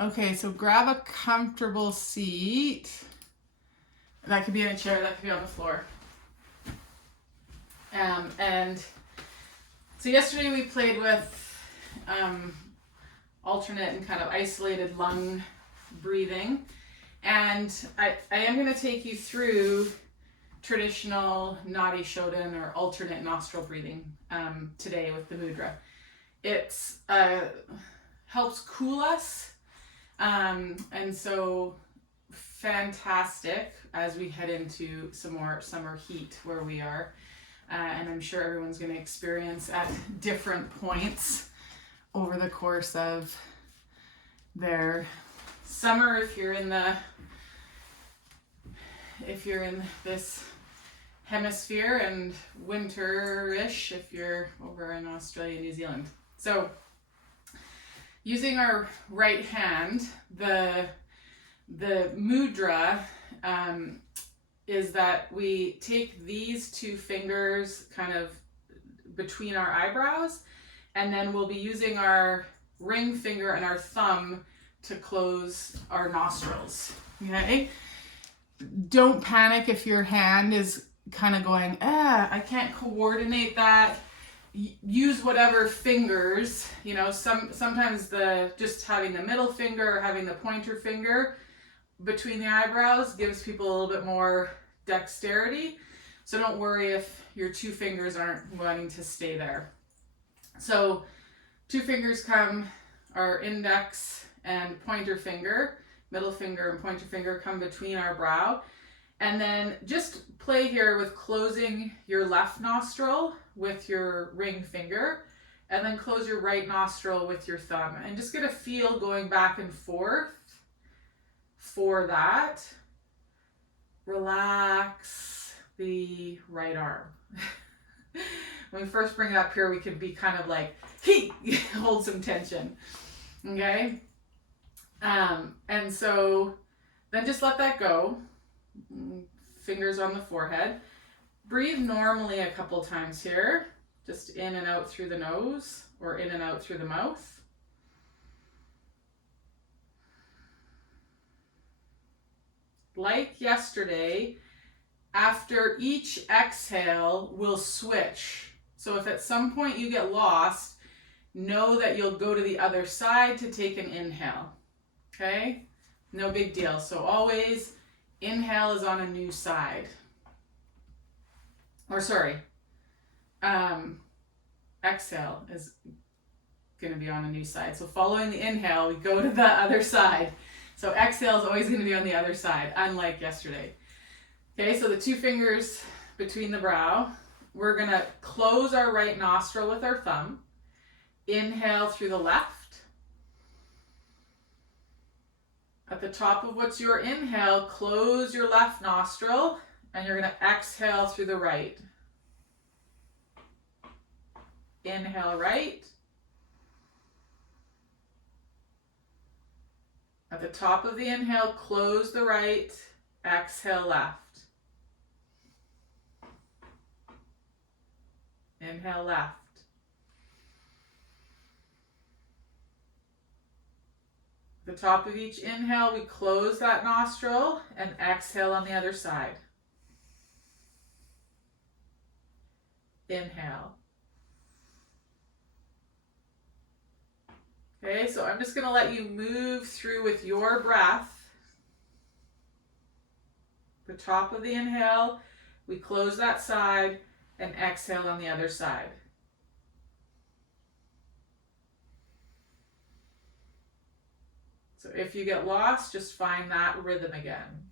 Okay, so grab a comfortable seat. That could be in a chair, that could be on the floor. And so yesterday we played with alternate and kind of isolated lung breathing. And I am going to take you through traditional Nadi Shodhan or alternate nostril breathing today with the Mudra. It helps cool us, and so fantastic as we head into some more summer heat where we are. And I'm sure everyone's going to experience at different points over the course of their summer if you're in this hemisphere, and winter-ish if you're over in Australia, New Zealand. So using our right hand, the mudra is that we take these two fingers kind of between our eyebrows, and then we'll be using our ring finger and our thumb to close our nostrils. Okay? Don't panic if your hand is kind of going, I can't coordinate that. Use whatever fingers, sometimes just having the middle finger or having the pointer finger between the eyebrows gives people a little bit more dexterity. So don't worry if your two fingers aren't wanting to stay there. So two fingers our index and pointer finger, middle finger and pointer finger come between our brow. And then just play here with closing your left nostril with your ring finger, and then close your right nostril with your thumb. And just get a feel going back and forth for that. Relax the right arm. When we first bring it up here, we could be kind of like, hold some tension. Okay? And so then just let that go. Fingers on the forehead. Breathe normally a couple times here. Just in and out through the nose or in and out through the mouth. Like yesterday, after each exhale, we'll switch. So if at some point you get lost, know that you'll go to the other side to take an inhale. Okay? No big deal. So always inhale is on a new side. Or sorry, exhale is going to be on a new side. So following the inhale, we go to the other side. So exhale is always going to be on the other side, unlike yesterday. Okay, so the two fingers between the brow. We're going to close our right nostril with our thumb. Inhale through the left. At the top of what's your inhale, close your left nostril, and you're going to exhale through the right. Inhale right. At the top of the inhale, close the right, exhale left. Inhale left. At the top of each inhale, we close that nostril and exhale on the other side. Inhale. Okay, so I'm just going to let you move through with your breath. The top of the inhale, we close that side and exhale on the other side. So if you get lost, just find that rhythm again.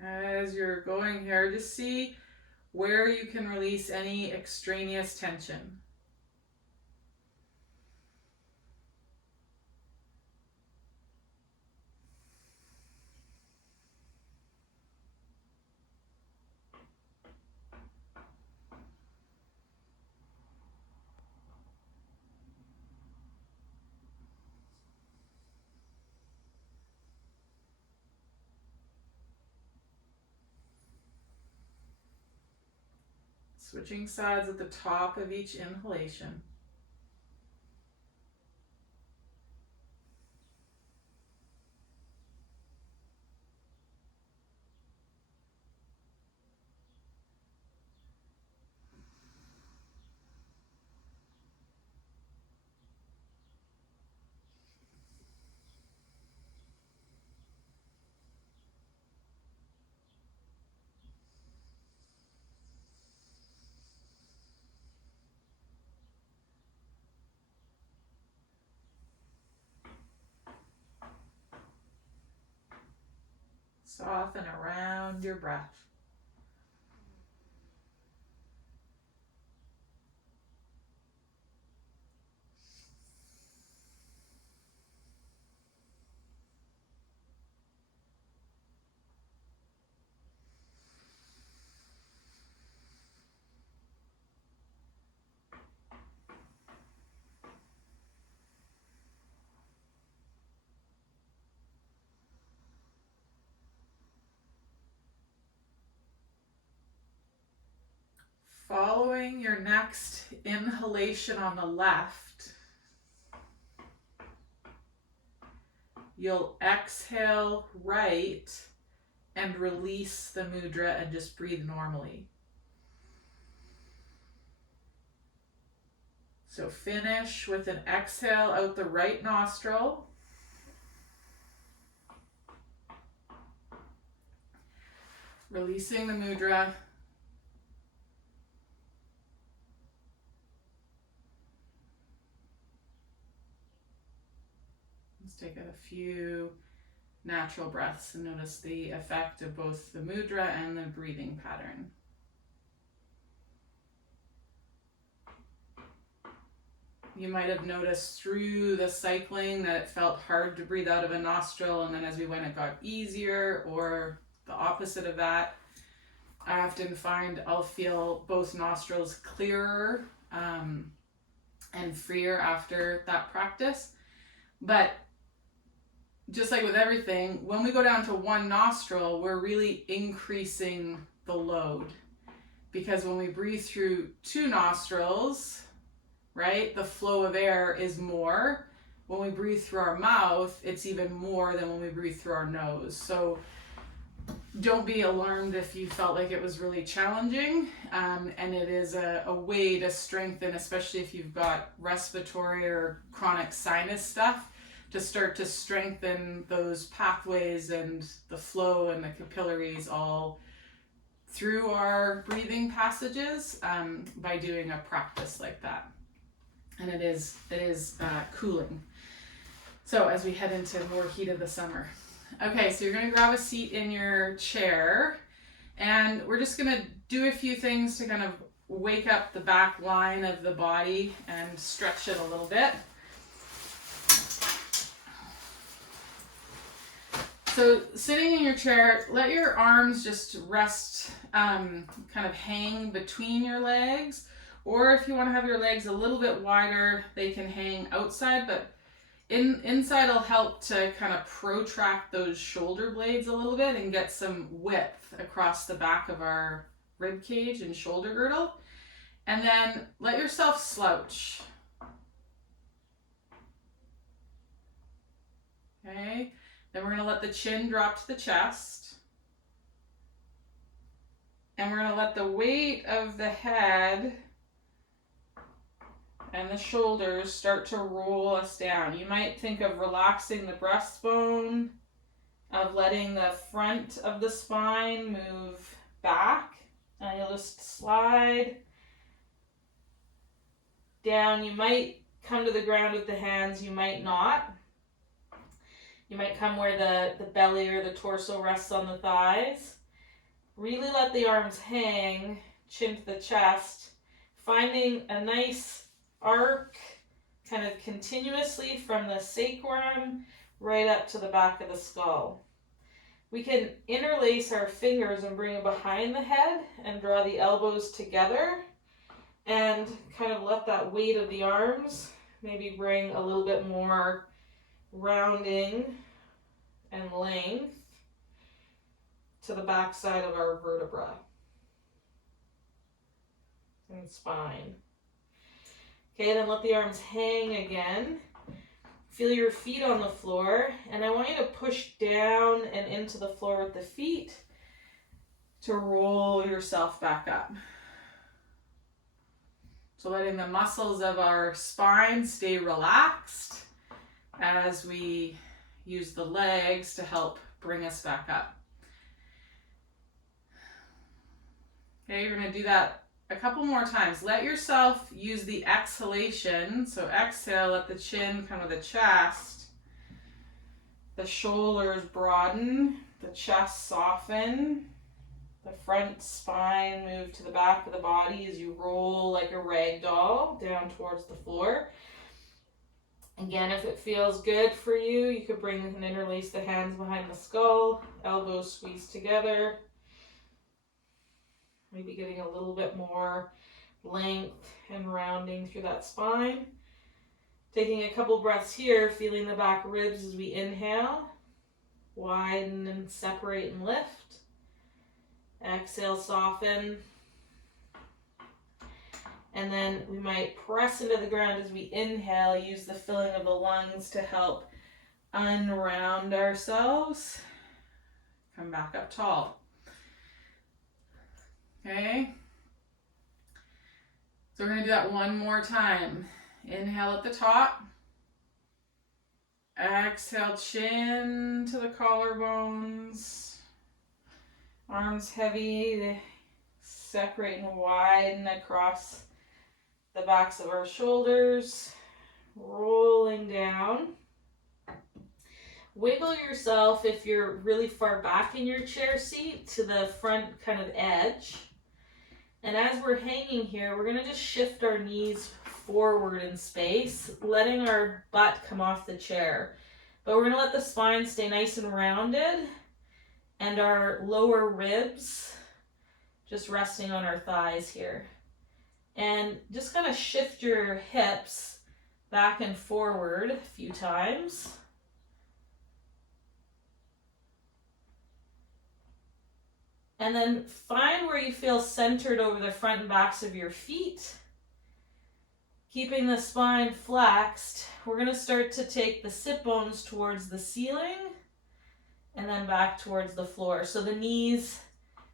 As you're going here, just see where you can release any extraneous tension. Switching sides at the top of each inhalation. Soften around your breath. Following your next inhalation on the left, you'll exhale right and release the mudra and just breathe normally. So finish with an exhale out the right nostril. Releasing the mudra. Let's take a few natural breaths and notice the effect of both the mudra and the breathing pattern. You might have noticed through the cycling that it felt hard to breathe out of a nostril, and then as we went it got easier, or the opposite of that. I often find I'll feel both nostrils clearer and freer after that practice. But just like with everything, when we go down to one nostril, we're really increasing the load. Because when we breathe through two nostrils, right, the flow of air is more. When we breathe through our mouth, it's even more than when we breathe through our nose. So don't be alarmed if you felt like it was really challenging. And it is a way to strengthen, especially if you've got respiratory or chronic sinus stuff, to start to strengthen those pathways and the flow and the capillaries all through our breathing passages by doing a practice like that. And it is cooling. So as we head into more heat of the summer. Okay, so you're going to grab a seat in your chair, and we're just going to do a few things to kind of wake up the back line of the body and stretch it a little bit. So sitting in your chair, let your arms just rest, kind of hang between your legs, or if you want to have your legs a little bit wider, they can hang outside, but inside will help to kind of protract those shoulder blades a little bit and get some width across the back of our rib cage and shoulder girdle. And then let yourself slouch. Okay, then we're going to let the chin drop to the chest. And we're going to let the weight of the head and the shoulders start to roll us down. You might think of relaxing the breastbone, of letting the front of the spine move back, and you'll just slide down. You might come to the ground with the hands, you might not. You might come where the belly or the torso rests on the thighs. Really let the arms hang, chin to the chest, finding a nice arc kind of continuously from the sacrum right up to the back of the skull. We can interlace our fingers and bring it behind the head and draw the elbows together and kind of let that weight of the arms maybe bring a little bit more rounding and length to the back side of our vertebra. and spine. Okay, then let the arms hang again. Feel your feet on the floor, and I want you to push down and into the floor with the feet to roll yourself back up. So letting the muscles of our spine stay relaxed as we use the legs to help bring us back up. Okay, you're going to do that a couple more times. Let yourself use the exhalation. So exhale, let the chin come to the chest. The shoulders broaden, the chest soften. The front spine move to the back of the body as you roll like a rag doll down towards the floor. Again, if it feels good for you, you could bring and interlace the hands behind the skull, elbows squeezed together. Maybe getting a little bit more length and rounding through that spine. Taking a couple breaths here, feeling the back ribs as we inhale. Widen and separate and lift. Exhale, soften. And then we might press into the ground as we inhale, use the filling of the lungs to help unround ourselves. Come back up tall. Okay. So we're going to do that one more time. Inhale at the top. Exhale, chin to the collarbones. Arms heavy, they separate and widen across the backs of our shoulders. Rolling down. Wiggle yourself if you're really far back in your chair seat to the front kind of edge. And as we're hanging here, we're going to just shift our knees forward in space, letting our butt come off the chair. But we're going to let the spine stay nice and rounded and our lower ribs just resting on our thighs here. And just kind of shift your hips back and forward a few times. And then find where you feel centered over the front and backs of your feet. Keeping the spine flexed, we're going to start to take the sit bones towards the ceiling and then back towards the floor. So the knees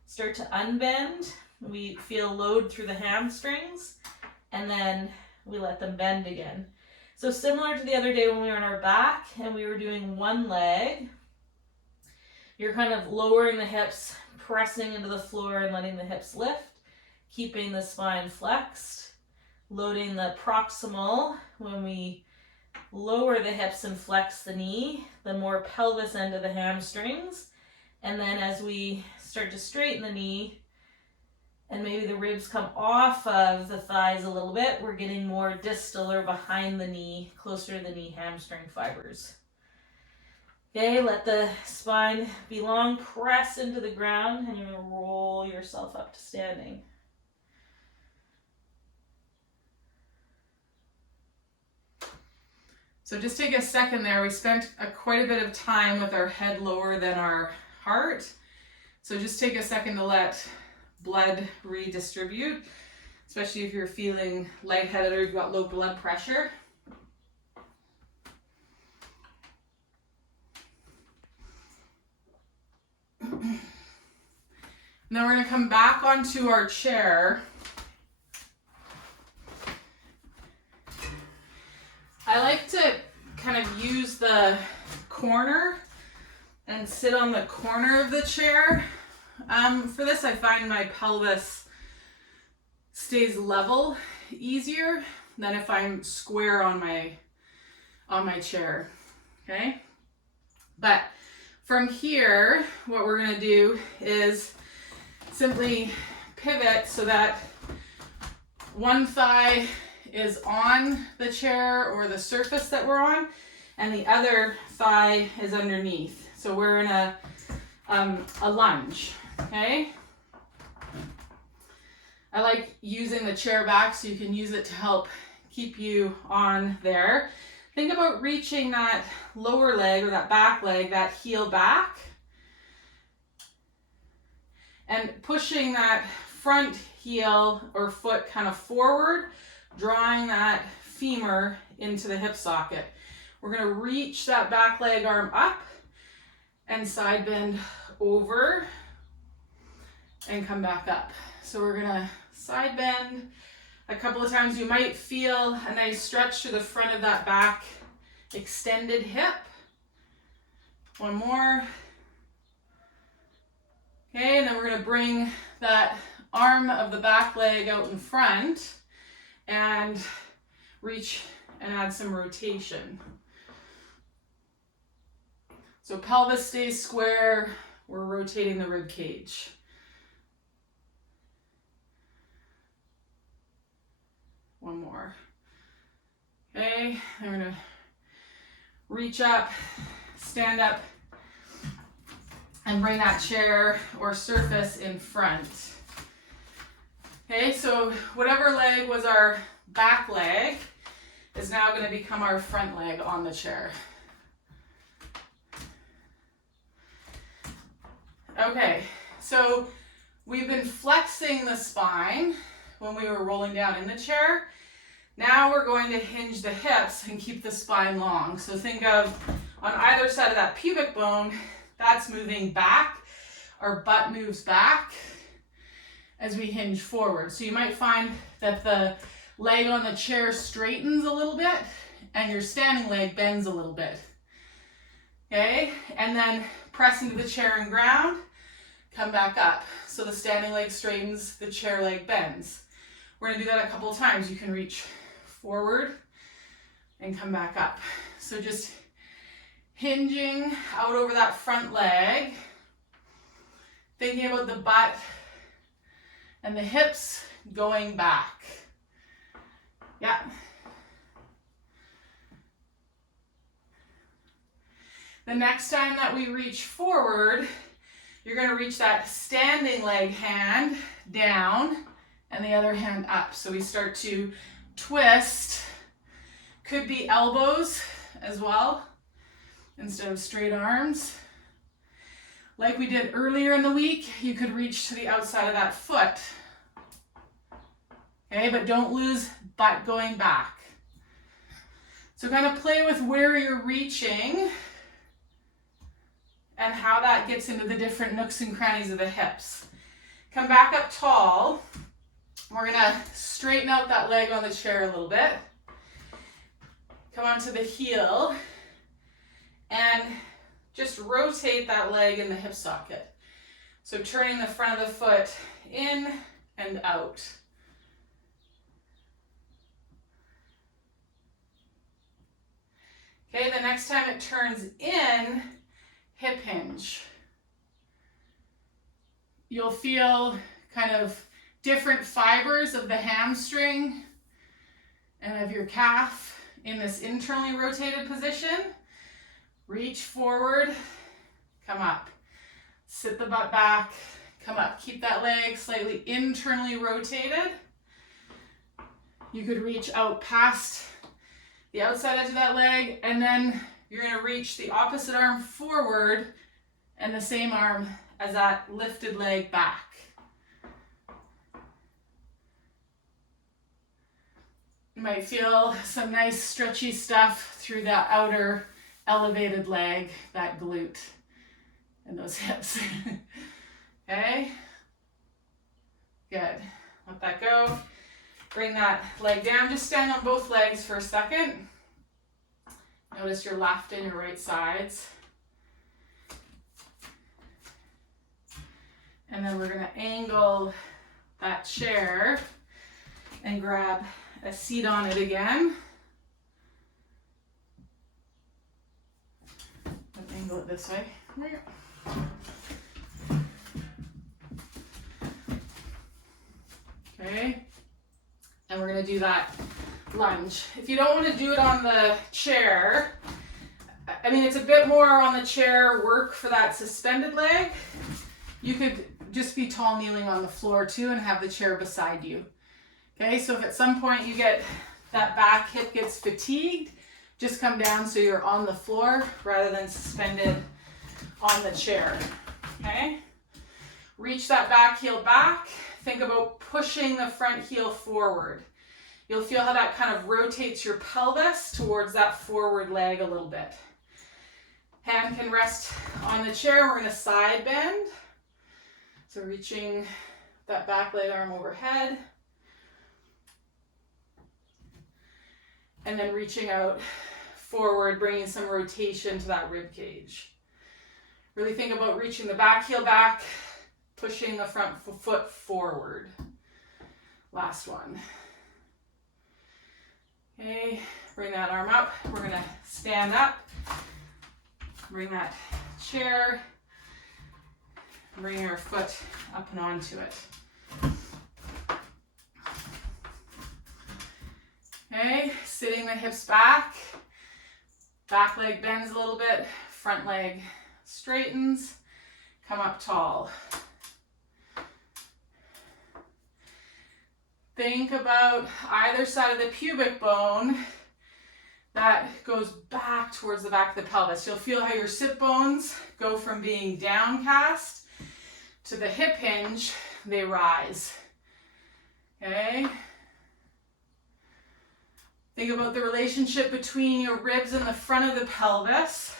start to unbend. We feel load through the hamstrings, and then we let them bend again. So similar to the other day when we were on our back and we were doing one leg, you're kind of lowering the hips, pressing into the floor and letting the hips lift, keeping the spine flexed, loading the proximal when we lower the hips and flex the knee, the more pelvis end of the hamstrings. And then as we start to straighten the knee and maybe the ribs come off of the thighs a little bit, we're getting more distal or behind the knee, closer to the knee hamstring fibers. Okay, let the spine be long, press into the ground, and you're going to roll yourself up to standing. So just take a second there. We spent quite a bit of time with our head lower than our heart. So just take a second to let blood redistribute, especially if you're feeling lightheaded or you've got low blood pressure. And then we're going to come back onto our chair. I like to kind of use the corner and sit on the corner of the chair. For this, I find my pelvis stays level easier than if I'm square on my chair. Okay? But from here, what we're going to do is simply pivot so that one thigh is on the chair or the surface that we're on, and the other thigh is underneath. So we're in a lunge, okay? I like using the chair back so you can use it to help keep you on there. Think about reaching that lower leg or that back leg, that heel back, and pushing that front heel or foot kind of forward, drawing that femur into the hip socket. We're going to reach that back leg arm up and side bend over and come back up. So we're going to side bend a couple of times. You might feel a nice stretch to the front of that back extended hip. One more. Okay, and then we're going to bring that arm of the back leg out in front and reach and add some rotation. So pelvis stays square, we're rotating the rib cage. One more. Okay, I'm gonna reach up, stand up, and bring that chair or surface in front. Okay, so whatever leg was our back leg is now going to become our front leg on the chair. Okay, so we've been flexing the spine when we were rolling down in the chair. Now we're going to hinge the hips and keep the spine long. So think of on either side of that pubic bone, that's moving back. Our butt moves back as we hinge forward. So you might find that the leg on the chair straightens a little bit and your standing leg bends a little bit. Okay, and then press into the chair and ground, come back up. So the standing leg straightens, the chair leg bends. We're gonna do that a couple of times. You can reach forward and come back up. So just hinging out over that front leg, thinking about the butt and the hips going back. Yeah. The next time that we reach forward, you're going to reach that standing leg hand down and the other hand up. So we start to twist. Could be elbows as well instead of straight arms. Like we did earlier in the week, you could reach to the outside of that foot. Okay, but don't lose butt going back. So kind of play with where you're reaching and how that gets into the different nooks and crannies of the hips. Come back up tall. We're gonna straighten out that leg on the chair a little bit. Come onto the heel and just rotate that leg in the hip socket. So turning the front of the foot in and out. Okay, the next time it turns in, hip hinge. You'll feel kind of different fibers of the hamstring and of your calf in this internally rotated position. Reach forward, come up. Sit the butt back, come up. Keep that leg slightly internally rotated. You could reach out past the outside edge of that leg, and then you're going to reach the opposite arm forward and the same arm as that lifted leg back. You might feel some nice stretchy stuff through that outer elevated leg, that glute, and those hips. Okay? Good. Let that go. Bring that leg down. Just stand on both legs for a second. Notice your left and your right sides. And then we're going to angle that chair and grab a seat on it again. And angle it this way. Okay. And we're going to do that lunge. If you don't want to do it on the chair, I mean, it's a bit more on the chair work for that suspended leg. You could just be tall kneeling on the floor too and have the chair beside you. Okay, so if at some point you get that back hip gets fatigued, just come down so you're on the floor rather than suspended on the chair. Okay, reach that back heel back. think about pushing the front heel forward. You'll feel how that kind of rotates your pelvis towards that forward leg a little bit. Hand can rest on the chair. We're going to side bend. So reaching that back leg arm overhead. And then reaching out forward, bringing some rotation to that rib cage. Really think about reaching the back heel back, pushing the front foot forward. Last one. Okay, bring that arm up. We're going to stand up. Bring that chair. Bring your foot up and onto it. Okay, sitting the hips back. Back leg bends a little bit. Front leg straightens. Come up tall. Think about either side of the pubic bone that goes back towards the back of the pelvis. You'll feel how your sit bones go from being downcast to the hip hinge, they rise. Okay? Think about the relationship between your ribs and the front of the pelvis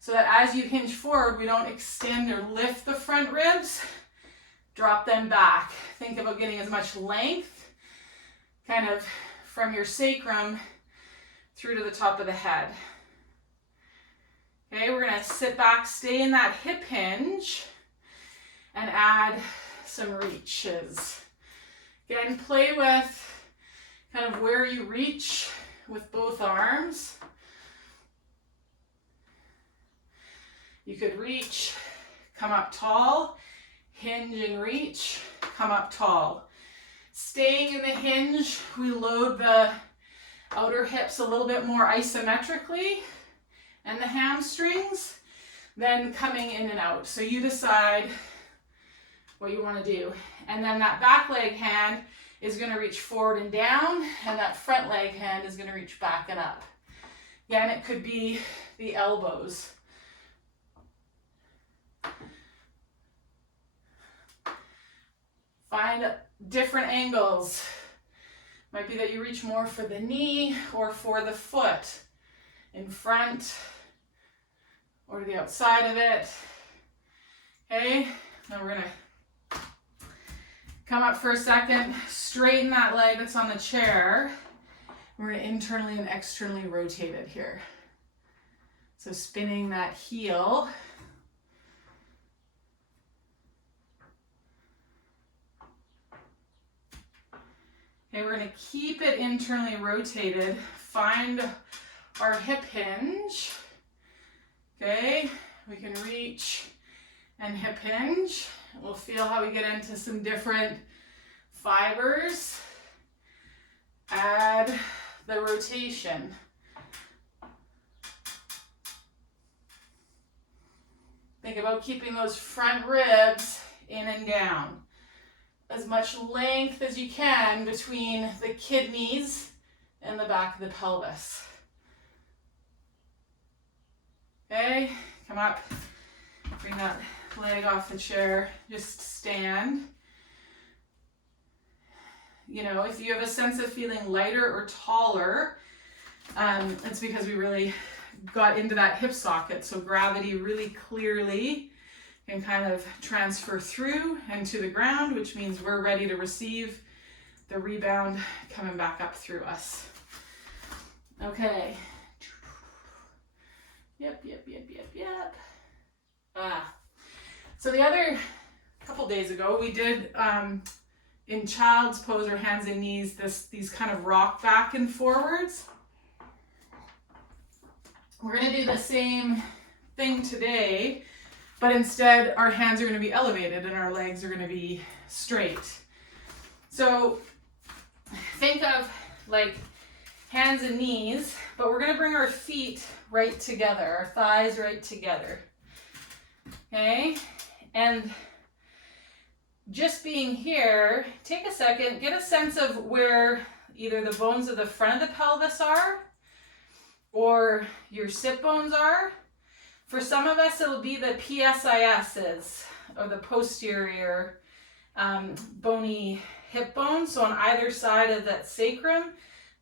so that as you hinge forward, we don't extend or lift the front ribs, drop them back. Think about getting as much length kind of from your sacrum through to the top of the head. Okay, we're going to sit back, stay in that hip hinge, and add some reaches. Again, play with kind of where you reach with both arms. You could reach, come up tall, hinge and reach, come up tall. Staying in the hinge, we load the outer hips a little bit more isometrically and the hamstrings, then coming in and out. So you decide what you want to do. And then that back leg hand is going to reach forward and down, and that front leg hand is going to reach back and up. Again, it could be the elbows. Find different angles. Might be that you reach more for the knee or for the foot in front or to the outside of it. Okay, now we're gonna come up for a second, straighten that leg that's on the chair. We're gonna internally and externally rotate it here. So spinning that heel. Okay, we're going to keep it internally rotated. Find our hip hinge. Okay, we can reach and hip hinge. We'll feel how we get into some different fibers. Add the rotation. Think about keeping those front ribs in and down. As much length as you can between the kidneys and the back of the pelvis. Okay, come up, bring that leg off the chair, just stand. You know, if you have a sense of feeling lighter or taller, it's because we really got into that hip socket, so gravity really clearly can kind of transfer through and to the ground, which means we're ready to receive the rebound coming back up through us. Okay. Yep. So the other couple days ago, we did in child's pose or hands and knees, these kind of rock back and forwards. We're gonna do the same thing today, but instead our hands are going to be elevated and our legs are going to be straight. So think of like hands and knees, but we're going to bring our feet right together, our thighs right together. Okay? And just being here, take a second, get a sense of where either the bones of the front of the pelvis are or your sit bones are. For some of us, it'll be the PSISs, or the posterior bony hip bones. So on either side of that sacrum,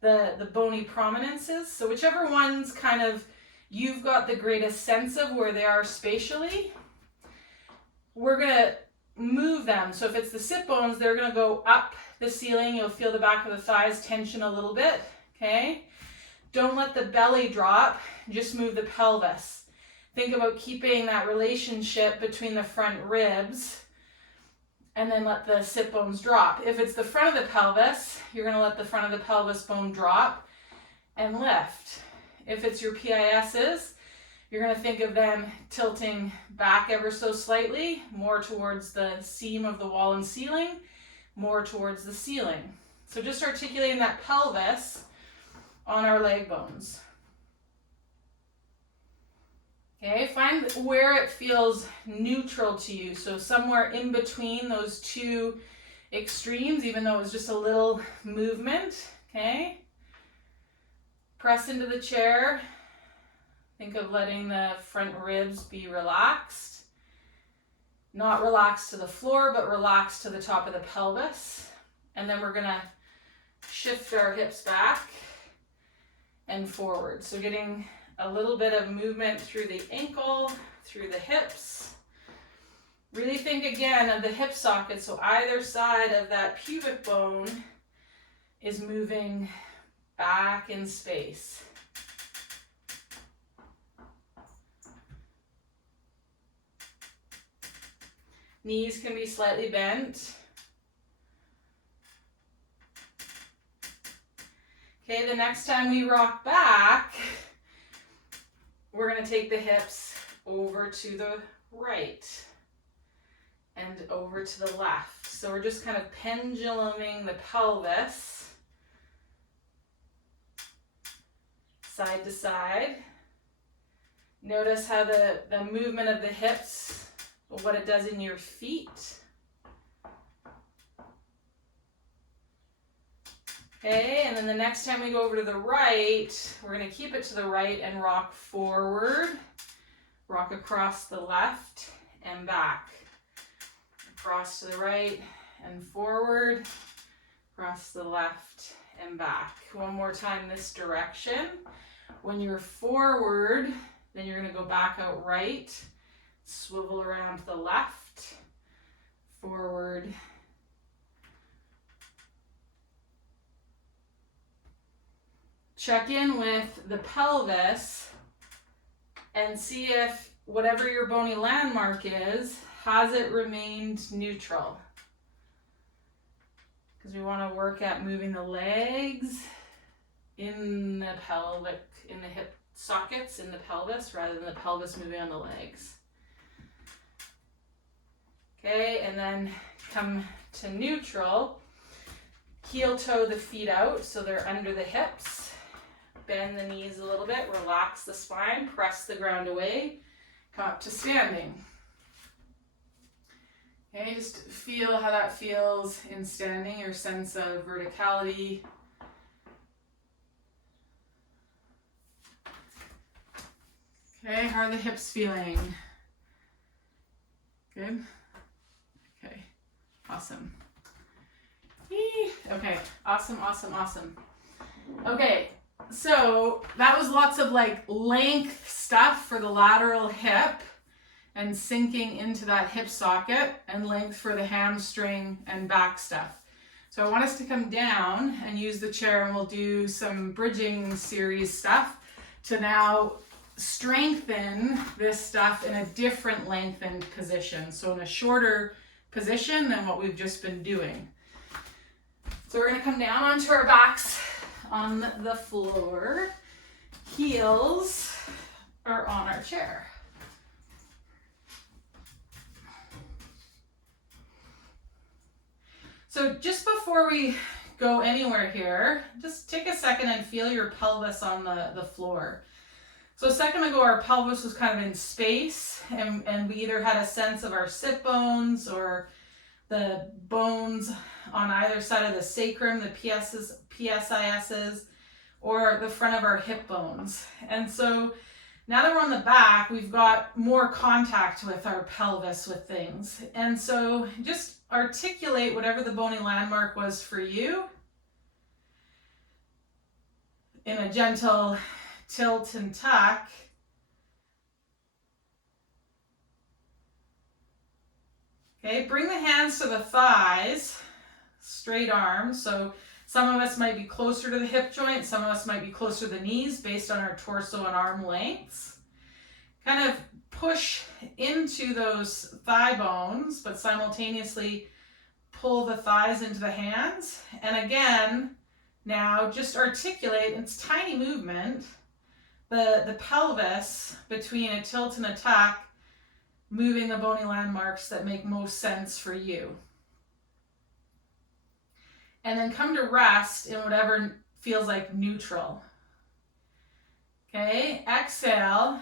the bony prominences. So whichever ones kind of you've got the greatest sense of where they are spatially, we're gonna move them. So if it's the sit bones, they're gonna go up the ceiling. You'll feel the back of the thighs tension a little bit, okay? Don't let the belly drop, just move the pelvis. Think about keeping that relationship between the front ribs and then let the sit bones drop. If it's the front of the pelvis, you're gonna let the front of the pelvis bone drop and lift. If it's your PISs, you're gonna think of them tilting back ever so slightly, more towards the seam of the wall and ceiling, more towards the ceiling. So just articulating that pelvis on our leg bones. Okay, find where it feels neutral to you. So somewhere in between those two extremes, even though it was just a little movement, okay? Press into the chair. Think of letting the front ribs be relaxed. Not relaxed to the floor, but relaxed to the top of the pelvis. And then we're gonna shift our hips back and forward. So getting a little bit of movement through the ankle, through the hips. Really think again of the hip socket. So either side of that pubic bone is moving back in space. Knees can be slightly bent. Okay, the next time we rock back, we're going to take the hips over to the right and over to the left. So we're just kind of penduluming the pelvis side to side. Notice how the movement of the hips, what it does in your feet. Okay, and then the next time we go over to the right, we're going to keep it to the right and rock forward, rock across the left and back, across to the right and forward, across the left and back. One more time this direction. When you're forward, then you're going to go back out right, swivel around to the left, forward, check in with the pelvis and see if whatever your bony landmark is, has it remained neutral? Because we want to work at moving the legs in the pelvic, in the hip sockets, in the pelvis, rather than the pelvis moving on the legs. Okay, and then come to neutral. Heel toe the feet out so they're under the hips. Bend the knees a little bit, relax the spine, press the ground away, come up to standing. Okay, just feel how that feels in standing, your sense of verticality. Okay, how are the hips feeling? Good? Okay, awesome. Okay, awesome, awesome, awesome. Okay. So that was lots of like length stuff for the lateral hip and sinking into that hip socket, and length for the hamstring and back stuff. So I want us to come down and use the chair, and we'll do some bridging series stuff to now strengthen this stuff in a different lengthened position. So in a shorter position than what we've just been doing. So we're going to come down onto our backs on the floor. Heels are on our chair. So just before we go anywhere here, just take a second and feel your pelvis on the floor. So a second ago, our pelvis was kind of in space, and we either had a sense of our sit bones or the bones on either side of the sacrum, the PSISs, or the front of our hip bones. And so now that we're on the back, we've got more contact with our pelvis with things. And so just articulate whatever the bony landmark was for you in a gentle tilt and tuck. Okay, bring the hands to the thighs, straight arms. So some of us might be closer to the hip joint, some of us might be closer to the knees based on our torso and arm lengths. Kind of push into those thigh bones, but simultaneously pull the thighs into the hands. And again, now just articulate, it's tiny movement, the pelvis between a tilt and a tuck, moving the bony landmarks that make most sense for you. And then come to rest in whatever feels like neutral. Okay, exhale,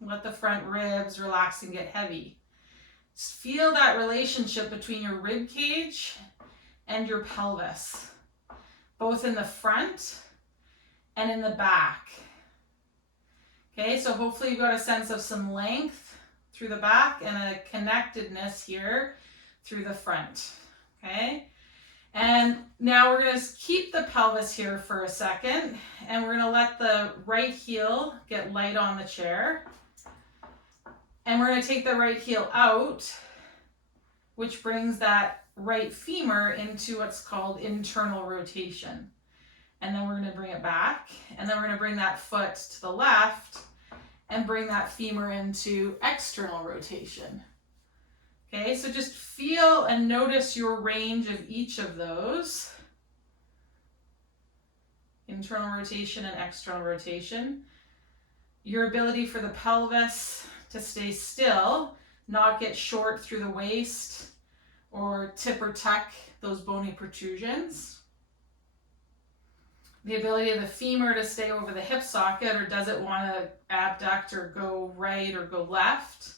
let the front ribs relax and get heavy. Just feel that relationship between your rib cage and your pelvis, both in the front and in the back. Okay, so hopefully you've got a sense of some length through the back and a connectedness here through the front. Okay, and now we're going to keep the pelvis here for a second, and we're going to let the right heel get light on the chair. And we're going to take the right heel out, which brings that right femur into what's called internal rotation. And then we're going to bring it back, and then we're going to bring that foot to the left and bring that femur into external rotation. Okay, so just feel and notice your range of each of those. Internal rotation and external rotation. Your ability for the pelvis to stay still, not get short through the waist or tip or tuck those bony protrusions. The ability of the femur to stay over the hip socket, or does it want to abduct or go right or go left?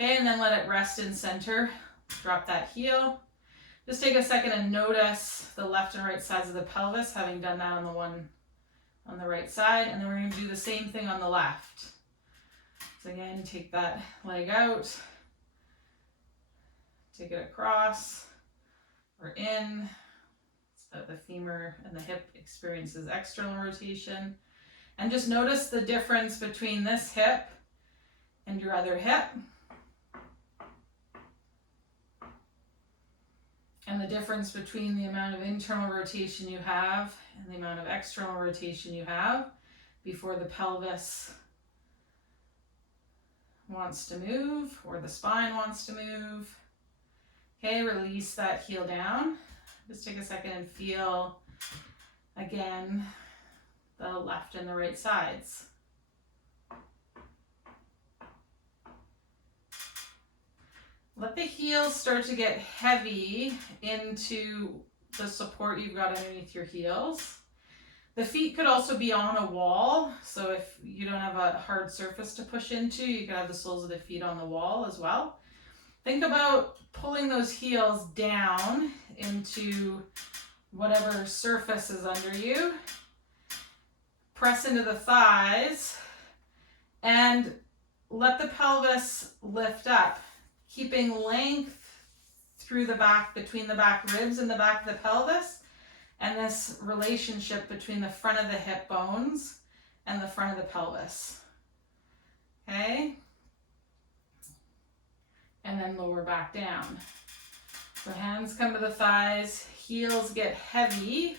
Okay, and then let it rest in center. Drop that heel. Just take a second and notice the left and right sides of the pelvis, having done that on the one on the right side, and then we're going to do the same thing on the left. So again, take that leg out, take it across or in, so that the femur and the hip experiences external rotation. And just notice the difference between this hip and your other hip. And the difference between the amount of internal rotation you have and the amount of external rotation you have before the pelvis wants to move or the spine wants to move. Okay, release that heel down. Just take a second and feel again the left and the right sides. Let the heels start to get heavy into the support you've got underneath your heels. The feet could also be on a wall, so if you don't have a hard surface to push into, you can have the soles of the feet on the wall as well. Think about pulling those heels down into whatever surface is under you. Press into the thighs and let the pelvis lift up, keeping length through the back, between the back ribs and the back of the pelvis, and this relationship between the front of the hip bones and the front of the pelvis. Okay? And then lower back down. So hands come to the thighs, heels get heavy.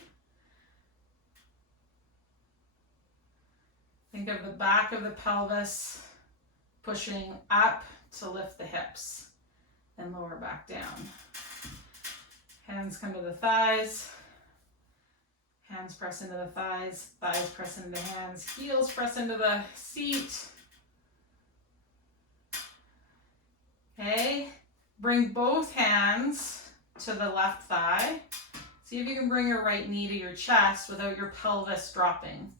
Think of the back of the pelvis pushing up to lift the hips and lower back down. Hands come to the thighs. Hands press into the thighs, thighs press into the hands, heels press into the seat. Okay, bring both hands to the left thigh. See if you can bring your right knee to your chest without your pelvis dropping.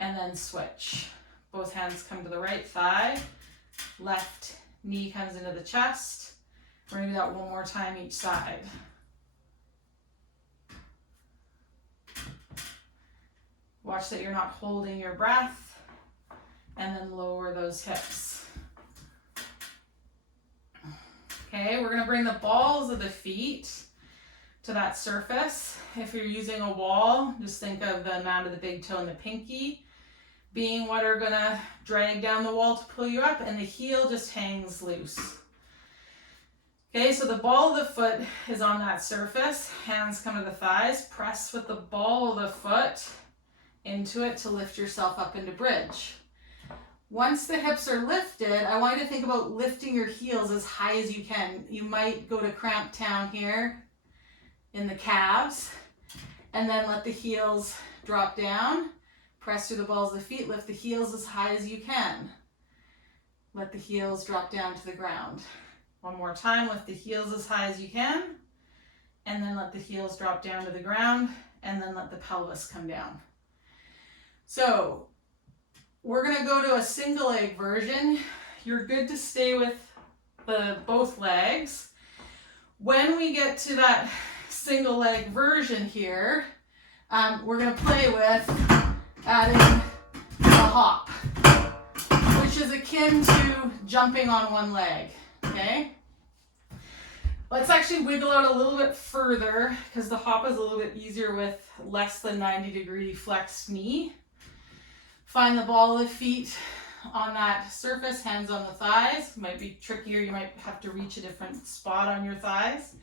And then switch. Both hands come to the right thigh, left knee comes into the chest. We're going to do that one more time each side. Watch that you're not holding your breath, and then lower those hips. Okay, Okay, we're gonna bring the balls of the feet to that surface. If you're using a wall, just think of the amount of the big toe and the pinky being what are gonna drag down the wall to pull you up, and the heel just hangs loose. Okay, so the ball of the foot is on that surface, hands come to the thighs, press with the ball of the foot into it to lift yourself up into bridge. Once the hips are lifted, I want you to think about lifting your heels as high as you can. You might go to cramp town here in the calves, and then let the heels drop down. Press through the balls of the feet, lift the heels as high as you can. Let the heels drop down to the ground. One more time, lift the heels as high as you can, and then let the heels drop down to the ground, and then let the pelvis come down. So we're gonna go to a single leg version. You're good to stay with both legs. When we get to that single leg version here, we're gonna play with adding a hop, which is akin to jumping on one leg, okay? Let's actually wiggle out a little bit further because the hop is a little bit easier with less than 90-degree flexed knee. Find the ball of the feet on that surface, hands on the thighs. Might be trickier, you might have to reach a different spot on your thighs.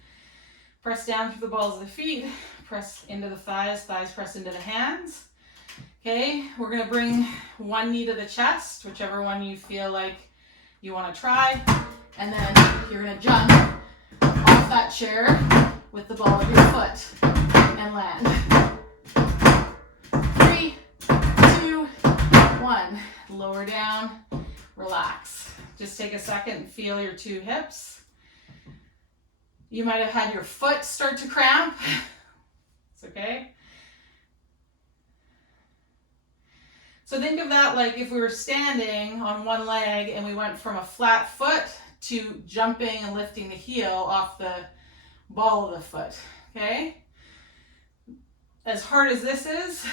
Press down through the balls of the feet, press into the thighs, thighs press into the hands. Okay, we're gonna bring one knee to the chest, whichever one you feel like you wanna try, and then you're gonna jump off that chair with the ball of your foot and land. 3, 2, 1. Lower down, relax. Just take a second and feel your two hips. You might have had your foot start to cramp. It's okay. So think of that like if we were standing on one leg and we went from a flat foot to jumping and lifting the heel off the ball of the foot, okay? As hard as this is,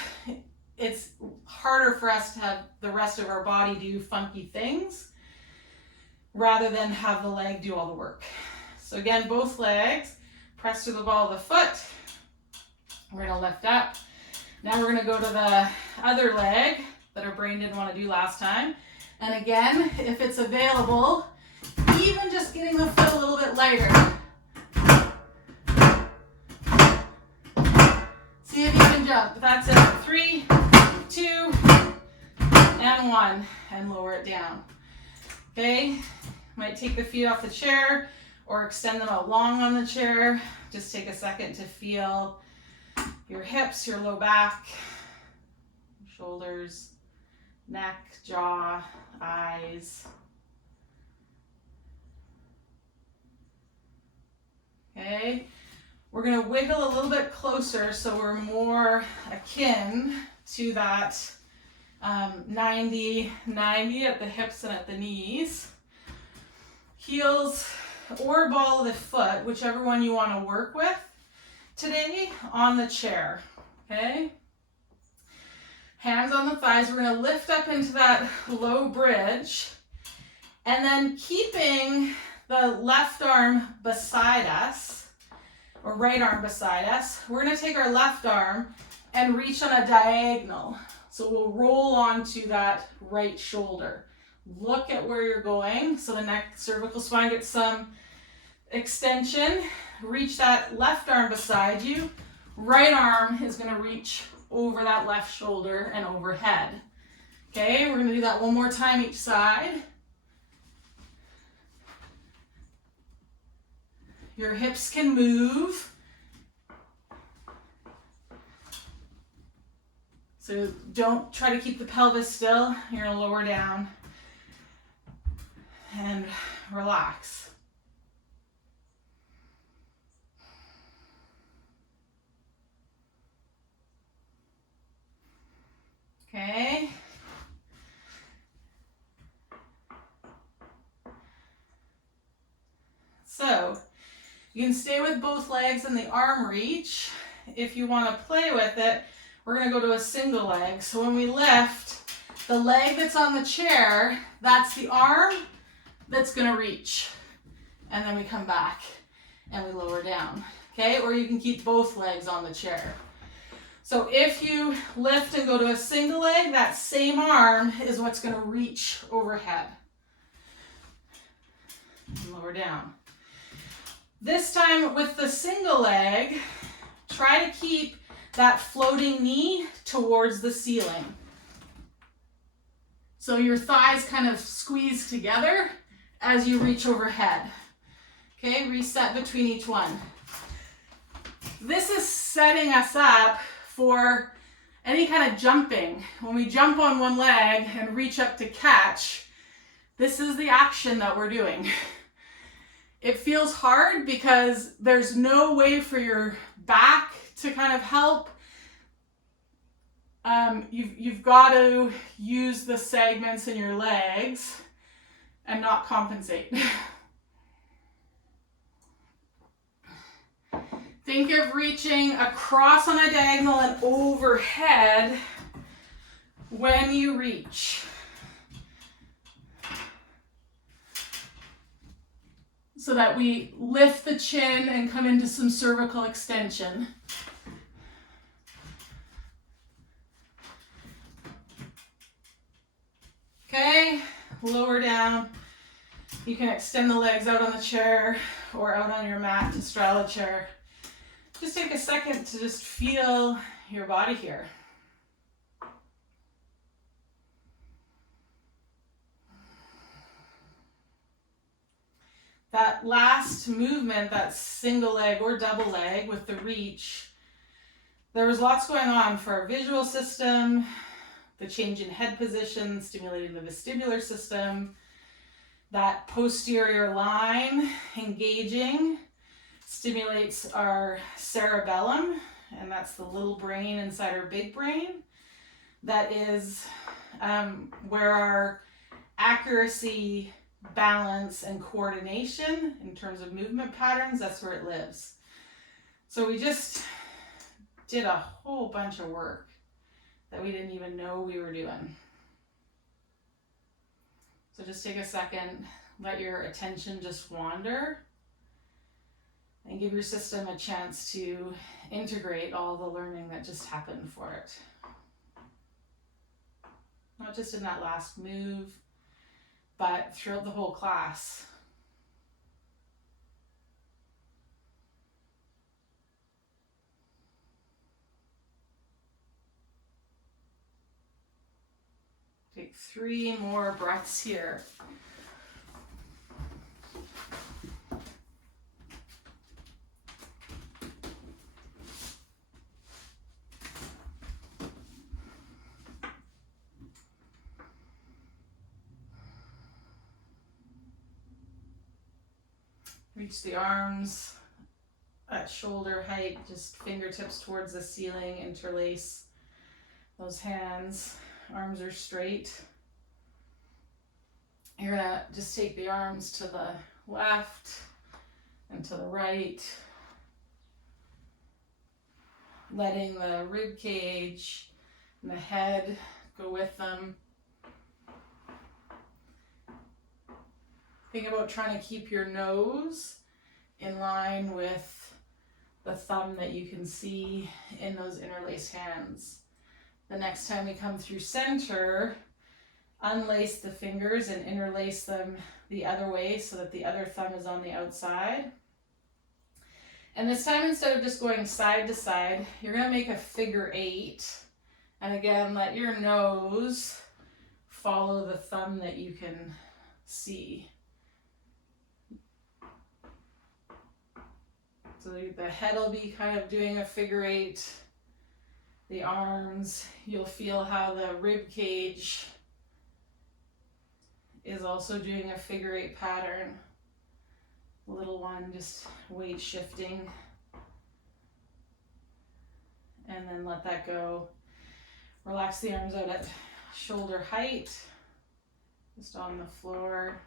it's harder for us to have the rest of our body do funky things rather than have the leg do all the work. So again, both legs, press through the ball of the foot. We're gonna lift up. Now we're gonna go to the other leg that our brain didn't want to do last time. And again, if it's available, even just getting the foot a little bit lighter. See if you can jump. That's it. 3, 2, and 1. And lower it down. Okay? Might take the feet off the chair or extend them out long on the chair. Just take a second to feel your hips, your low back, shoulders, neck, jaw, eyes. Okay, we're gonna wiggle a little bit closer so we're more akin to that 90 at the hips and at the knees. Heels or ball of the foot, whichever one you want to work with today, on the chair, okay? Hands on the thighs, we're gonna lift up into that low bridge, and then keeping the left arm beside us, or right arm beside us, we're gonna take our left arm and reach on a diagonal. So we'll roll onto that right shoulder. Look at where you're going, so the neck, cervical spine gets some extension. Reach that left arm beside you. Right arm is gonna reach over that left shoulder and overhead. Okay, we're gonna do that one more time each side. Your hips can move. So don't try to keep the pelvis still. You're gonna lower down and relax. Okay. So you can stay with both legs in the arm reach. If you want to play with it, we're going to go to a single leg. So when we lift, the leg that's on the chair, that's the arm that's going to reach. and then we come back and we lower down. Okay, or you can keep both legs on the chair. So if you lift and go to a single leg, that same arm is what's going to reach overhead. And lower down. This time with the single leg, try to keep that floating knee towards the ceiling. So your thighs kind of squeeze together as you reach overhead. Okay, reset between each one. This is setting us up for any kind of jumping. When we jump on one leg and reach up to catch, this is the action that we're doing. It feels hard because there's no way for your back to kind of help. You've got to use the segments in your legs and not compensate. Think of reaching across on a diagonal and overhead when you reach. So that we lift the chin and come into some cervical extension. Okay, lower down. You can extend the legs out on the chair or out on your mat to straddle a chair. Just take a second to just feel your body here. That last movement, that single leg or double leg with the reach, there was lots going on for our visual system, the change in head position, stimulating the vestibular system, that posterior line engaging stimulates our cerebellum, and that's the little brain inside our big brain. That is where our accuracy, balance, and coordination in terms of movement patterns, that's where it lives. So we just did a whole bunch of work that we didn't even know we were doing. So just take a second, let your attention just wander, and give your system a chance to integrate all the learning that just happened for it. Not just in that last move, but throughout the whole class. Take 3 more breaths here. Reach the arms at shoulder height, just fingertips towards the ceiling, interlace those hands. Arms are straight. You're gonna just take the arms to the left and to the right, letting the rib cage and the head go with them. Think about trying to keep your nose in line with the thumb that you can see in those interlaced hands. The next time we come through center, unlace the fingers and interlace them the other way so that the other thumb is on the outside. And this time, instead of just going side to side, you're going to make a figure 8. And again, let your nose follow the thumb that you can see. So the head will be kind of doing a figure 8. The arms, you'll feel how the rib cage is also doing a figure 8 pattern. The little one just weight shifting. And then let that go. Relax the arms out at shoulder height, just on the floor.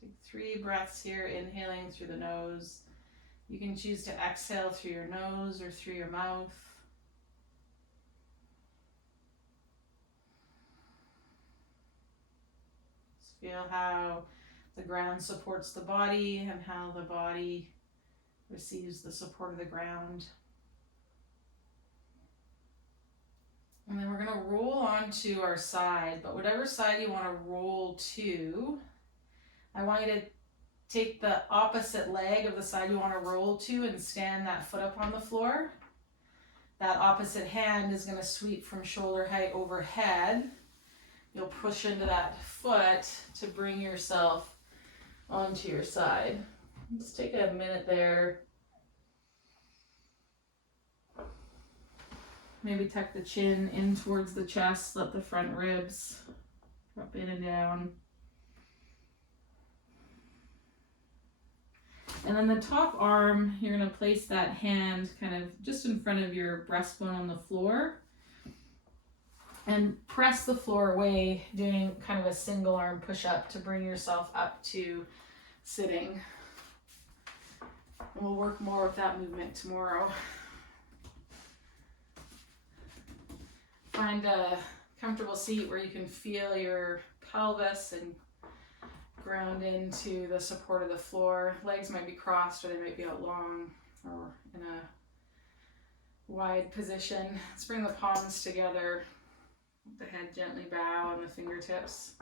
Take 3 breaths here, inhaling through the nose. You can choose to exhale through your nose or through your mouth. Feel how the ground supports the body and how the body receives the support of the ground. And then we're going to roll onto our side, but whatever side you want to roll to, I want you to take the opposite leg of the side you want to roll to and stand that foot up on the floor. That opposite hand is going to sweep from shoulder height overhead. You'll push into that foot to bring yourself onto your side. Just take a minute there. Maybe tuck the chin in towards the chest, let the front ribs drop in and down. And then the top arm, you're going to place that hand kind of just in front of your breastbone on the floor and press the floor away, doing kind of a single arm push up to bring yourself up to sitting. And we'll work more with that movement tomorrow. Find a comfortable seat where you can feel your pelvis and ground into the support of the floor. Legs might be crossed or they might be out long or in a wide position. Let's bring the palms together. The head gently bow and the fingertips.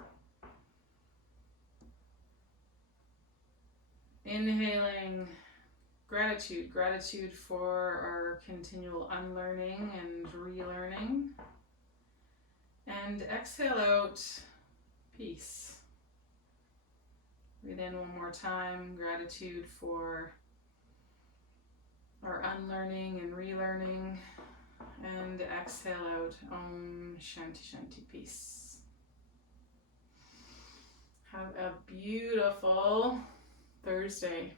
Inhaling gratitude, gratitude for our continual unlearning and relearning. And exhale out peace. Breathe in one more time, gratitude for our unlearning and relearning. And exhale out, Om Shanti Shanti, peace. Have a beautiful Thursday.